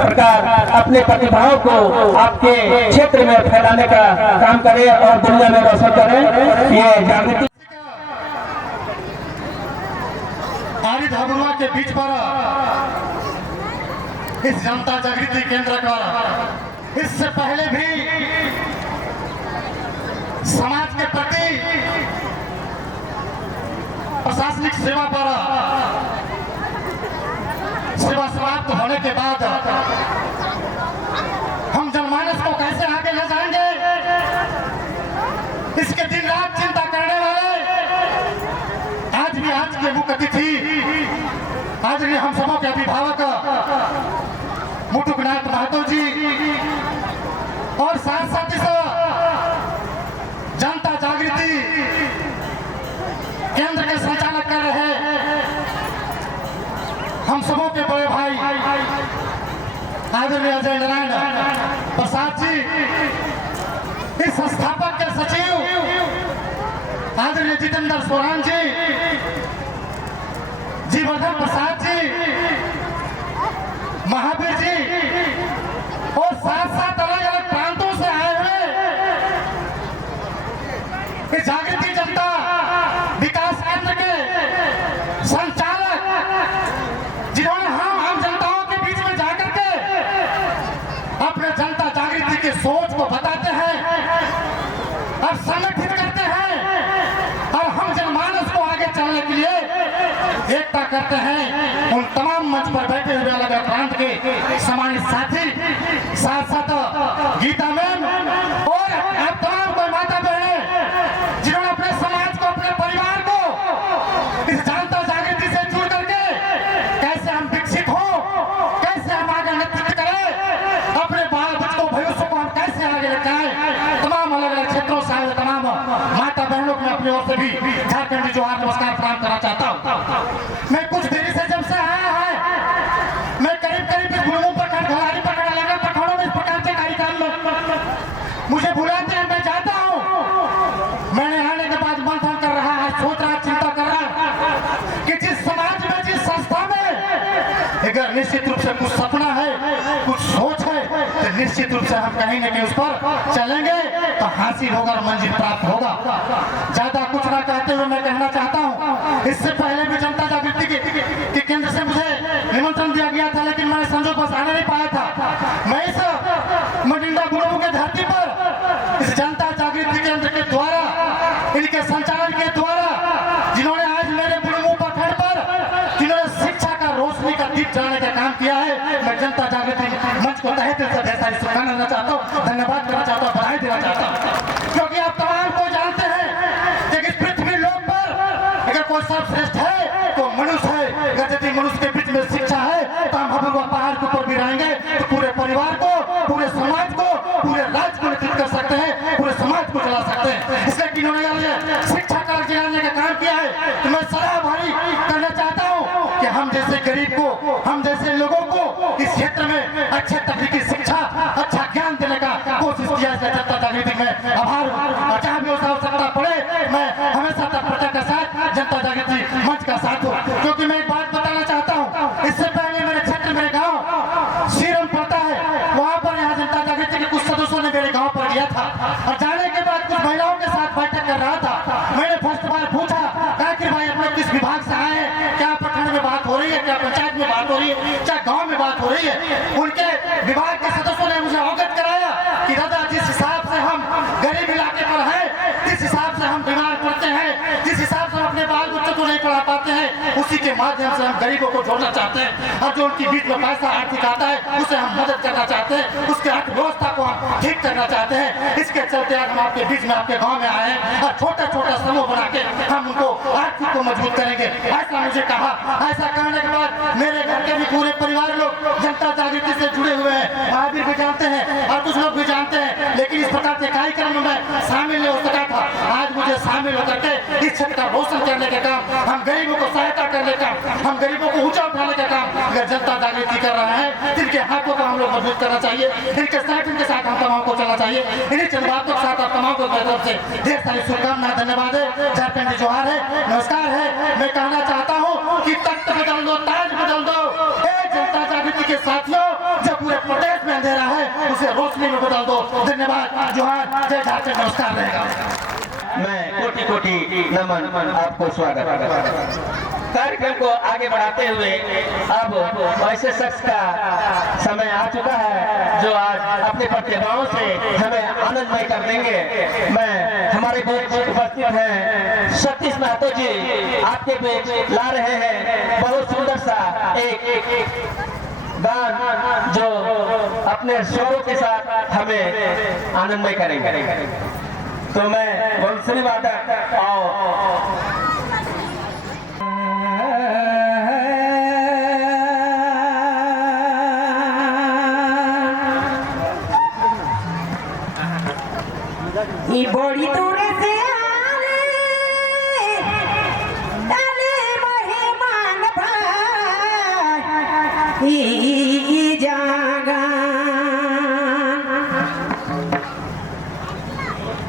सरकार अपने प्रतिभाओं को आपके क्षेत्र में फैलाने का काम करे और दुनिया में रोशन करे। ये जागृति आरिद हबुआ के बीच पर इस जनता जागृति केंद्र का इससे पहले भी समाज के प्रति प्रशासनिक सेवा पर सेवा समाप्त होने के बाद हम जनमानस को कैसे आगे ले जाएंगे, इसके दिन रात चिंता करने वाले आज के मुख्य अतिथि, आज भी हम सबों के अभिभावक मुटुकनाथ महतो जी और साथ साथ इस जनता जागृति केंद्र के संचालक कर रहे हम सबों के बड़े भाई आदरणीय अजय नारायण प्रसाद जी, इस संस्थापक के सचिव आदरणीय जितेंद्र सोरान जी, जीवर्धन प्रसाद जी, महावीर जी और साथ साथ अलग अलग प्रांतों से आए हुए इस जागृति जनता विकास केंद्र के संचालक, जिन्होंने हम जनताओं के बीच में जाकर के अपने जनता जागृति की सोच को बताते हैं और संगठित करते हैं और हम जनमानस को आगे चलने के लिए एकता करते हैं। उन तमाम मंच पर बैठे हुए अलग अलग प्रांत के सम्मानित साथी, साथ साथ गीता मैम और आप तमाम कोई माता बहने जिन्होंने अपने समाज को, अपने परिवार को इस जनता जागृति से जुड़ करके कैसे हम विकसित हो, कैसे हम आगे नेतृत्व करें, अपने बाल बच्चों भविष्य को हम कैसे आगे लेकर, तमाम अलग अलग क्षेत्रों से आए तमाम माता बहनों को मैं अपनी ओर से भी झारखंडी जोहार नमस्कार प्रणाम करना चाहता हूँ। मैं कुछ देरी से जब से आया है, मैं करीब करीब इस गुड़मू पर खलारी पकड़ा लगा पकड़ों में इस प्रकार के कार्यक्रम में मुझे बुलाते हैं, मैं जाता हूँ। मैंने आने के बाद मंथन कर रहा है, सोच रहा, चिंता कर रहा कि जिस समाज में, जिस संस्था में अगर निश्चित रूप से कुछ सपना है, कुछ सोच है, तो निश्चित रूप से हम कहीं न कहीं उस पर चलेंगे तो हासिल होगा, मंजिल प्राप्त होगा। ज्यादा कुछ ना कहते हुए मैं कहना चाहता हूँ, इससे पहले भी जनता जागृति के केंद्र से मुझे निमंत्रण दिया गया था, लेकिन मैं संजोगवश आने नहीं पाया था। मैं इस मडिंडा गुरुओं के धरती पर इस जनता जागृति केंद्र के द्वारा, इनके संचालन के द्वारा, जिन्होंने आज मेरे गुरुओं पर खड़ पर जिन्होंने शिक्षा का रोशनी का दीप जलाने का काम किया है, मैं जनता जागृति मंच को तहे दिल से ढेर सारी शुभकामनाएं देना चाहता हूँ, धन्यवाद करना चाहता हूँ, बधाई देना चाहता हूँ। क्योंकि आप तमाम को जानते हैं कि इस पृथ्वी लोक पर अगर कोई सर्वश्रेष्ठ है तो मनुष्य है। अगर यदि मनुष्य के बीच में शिक्षा है तो हम हबुआ पहाड़ के ऊपर भी रहेंगे तो पूरे परिवार को, पूरे समाज को, पूरे राज्य को नेतृत्व कर सकते हैं, पूरे समाज को चला सकते हैं। इसलिए इन्होंने शिक्षा का गिराने का काम किया है, तो मैं सदा आभारी करना चाहता हूँ कि हम जैसे गरीब को, हम जैसे लोगों को इस क्षेत्र में अच्छे तकनीकी शिक्षा, अच्छा ज्ञान देने का कोशिश किया है। जनता जागृति में आभार और जहाँ भी आवश्यकता पड़े मैं हमेशा तत्परता के साथ जनता जागृति मंच का साथ हूँ। क्योंकि मैं एक बात बताना चाहता हूँ, इससे पहले मेरे क्षेत्र, मेरे गाँव सीरम पड़ता है, वहाँ पर यहाँ जनता जागृति के कुछ सदस्यों ने मेरे गाँव पर लिया था और जाने के बाद कुछ महिलाओं के साथ बैठक कर रहा था। मैंने फर्स्ट बार पूछा कि भाई अपने किस विभाग से आए हैं, क्या प्रखंड में बात हो रही है, क्या पंचायत में बात हो रही है, क्या गाँव में बात हो रही है। उनके विभाग के सदस्यों ने मुझे अवगत कराया कि दादा जिस हिसाब से हम गरीब इलाके पर हैं, जिस हिसाब से हम बीमार पड़ते हैं, जिस हिसाब से हम अपने बाल बच्चों को नहीं पढ़ा पाते हैं, उसी के माध्यम से हम गरीबों को जोड़ना चाहते हैं और जो उनकी बीच में पैसा आर्थिक आता है उसे हम मदद करना चाहते हैं, उसके अर्थव्यवस्था को हम ठीक करना चाहते हैं। इसके चलते आज हम आपके बीच में, आपके गाँव में आए हैं और छोटा छोटा समूह बना के हम उनको आर्थिक को मजबूत करेंगे, ऐसा मुझे कहा। ऐसा कहने के बाद मेरे घर के भी पूरे परिवार लोग जनता जागृति से जुड़े हुए हैं, महावीर भी जानते हैं और कुछ लोग भी जानते हैं, लेकिन इस प्रकार के कार्यक्रम में मैं शामिल नहीं हो सका था। आज मुझे शामिल होकर के इस क्षेत्र का रोशन करने का काम, हम गरीबों को सहायता करने का, हम गरीबों को ऊंचा उठाने का काम अगर जनता जागृति कर रहे हैं, जिनके हाथों को हम लोग मजबूत करना चाहिए, इनके साथ हम तमाम को चलना चाहिए। इन्हीं चंद बातों के साथ आप तमाम को तरफ से ढेर सारी शुभकामनाएं, धन्यवाद है, झारखंडी जोहार है, नमस्कार है। मैं कहना चाहता हूँ कि तख्त बदल दो, ताज बदल दो। जनता जागृति के साथियों जो पूरे प्रदेश में अंधेरा है उसे रोशनी में बदल दो। धन्यवाद, जोहार, जय झारखंड, नमस्कार रहेगा। मैं कोटि कोटि नमन, आपको स्वागत। कार्यक्रम को आगे बढ़ाते हुए अब ऐसे शख्स का समय आ चुका है जो आज अपने प्रतिभाओं से हमें आनंदमय कर देंगे। मैं हमारे बीच उपस्थित हैं सतीश महतो जी, आपके बीच ला रहे हैं बहुत सुंदर सा एक गान जो अपने स्वरों के साथ हमें आनंदमय करेंगे। तो मैं वंशरी वादक और बड़ी दूर से डाले मेहमान भाई जागा,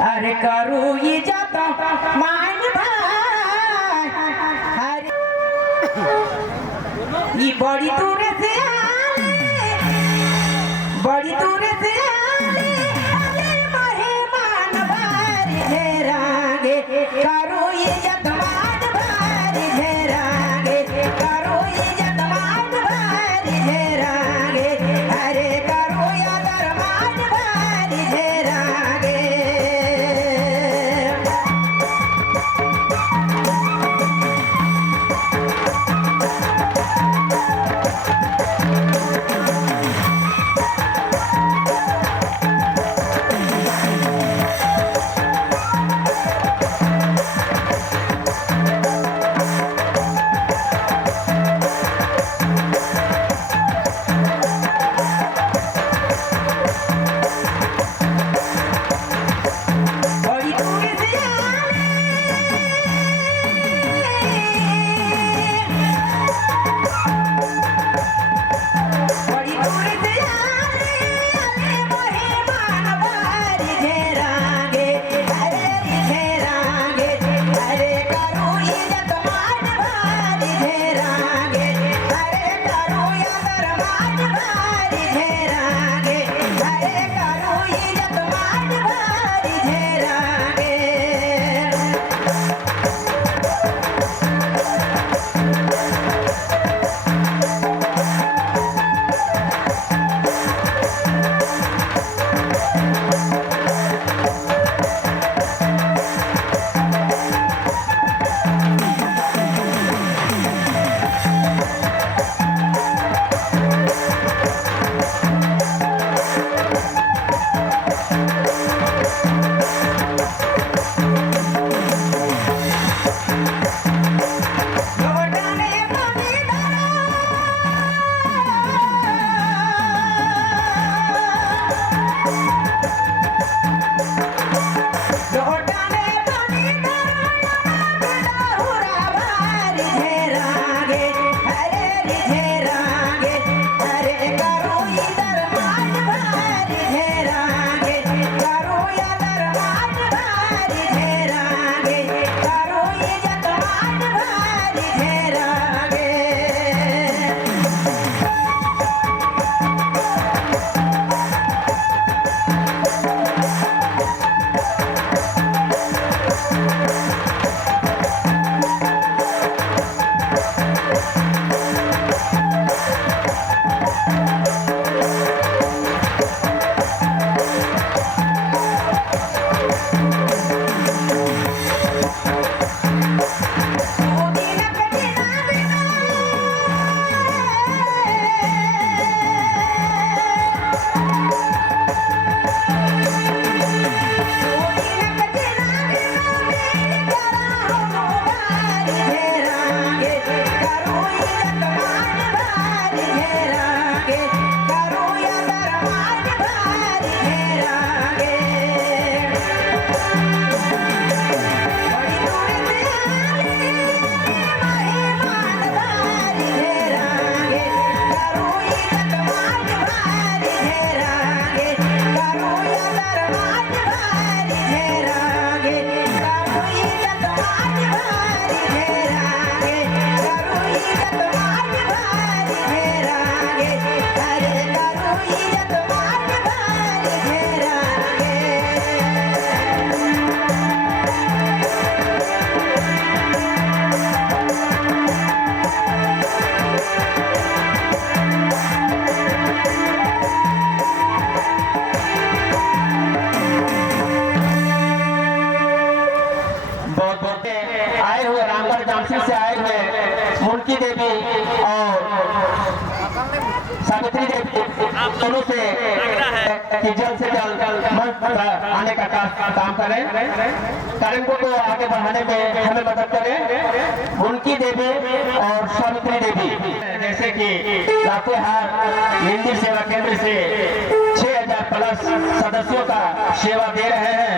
अरे करू ये जाता मान भाई, अरे बड़ी दूर से बड़ी दूर से करो ये जतमान भारी घेरागे, करो ये जतमान भारी घेरागे, अरे करो या दरमान भारी घेरागे। करो या दरबार देवी और सावित्री देवी दोनों से कि जल्द से जल्द मंच पर आने का काम करें, कार्यक्रम को आगे बढ़ाने में हमें मदद करें। उनकी देवी और सावित्री देवी जैसे कि लातेहार हिंदी सेवा केंद्र से 6000 प्लस सदस्यों का सेवा दे रहे हैं।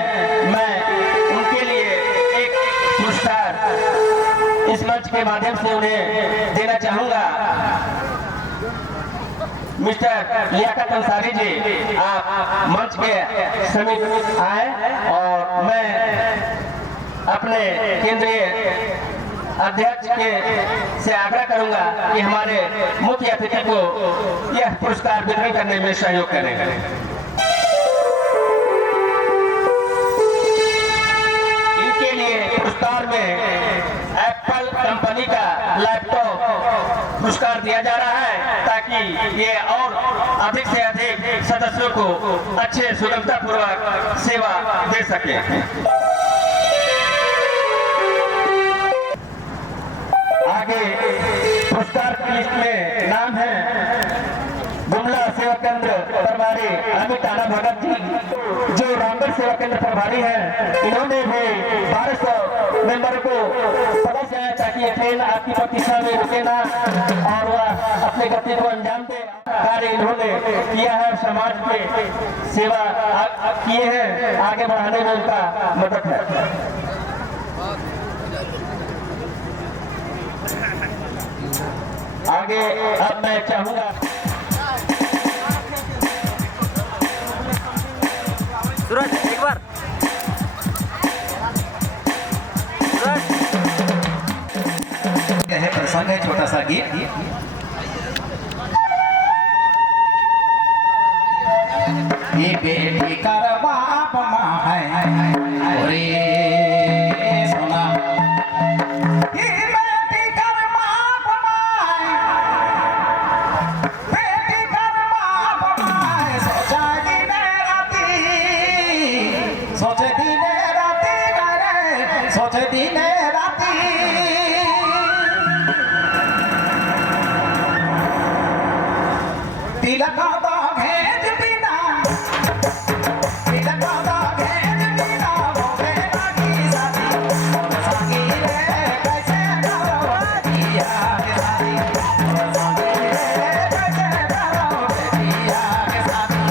मैं उनके लिए एक पुरस्कार इस मंच के माध्यम से उन्हें देना चाहूंगा। मिस्टर लियाकत अंसारी जी, आप मंच के समीप आए और मैं अपने केंद्रीय अध्यक्ष के से आग्रह करूंगा कि हमारे मुख्य अतिथि को यह पुरस्कार वितरण करने में सहयोग करें। इनके लिए पुरस्कार में एप्पल कंपनी का लैपटॉप पुरस्कार दिया जा रहा है ताकि ये और अधिक से अधिक सदस्यों को अच्छे सुगमता पूर्वक सेवा दे सके। आगे पुरस्कार की लिस्ट में नाम है गुमला सेवा केंद्र प्रभारी अमित टाना भगत जी, जो रामगढ़ सेवा केंद्र प्रभारी हैं। इन्होंने भी 1200 मेंबर को पता चला ताकि ट्रेन आपकी प्रतीक्षा में रुके ना और वह अपने गति को अंजाम दे। कार्य इन्होंने किया है, समाज के सेवा किए हैं, आगे बढ़ाने में उनका मदद है। आगे अब मैं चाहूंगा सूरज एक बार है प्रसंग है, छोटा सा गीत। ये बेटी कर बाप माँ है ओरे सोना, ये बेटी कर बाप माँ है, बेटी कर बाप माँ है। सोचा दिन राती करे, सोचे दिन राती तिलक दा घेज बिना, तिलक दा घेज बिना होवे लागी शादी, सागी रे कैसे करो दिया के शादी, सागी रे कैसे करो दिया के शादी।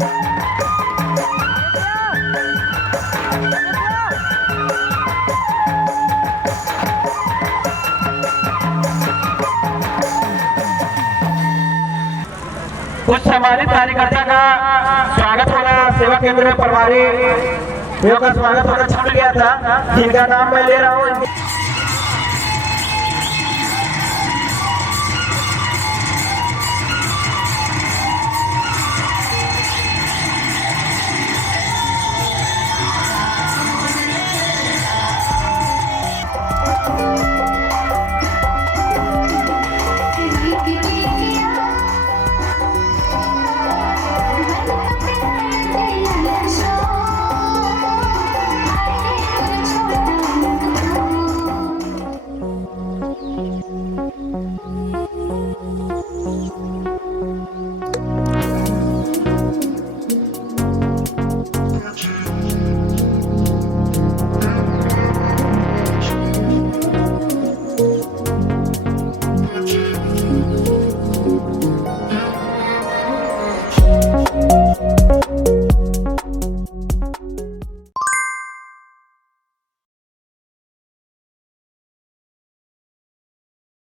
कुछ सम्मानित कार्यकर्ता का स्वागत होना सेवा केंद्र में प्रभारी का स्वागत होना छूट गया था, जिनका नाम मैं ले रहा हूँ।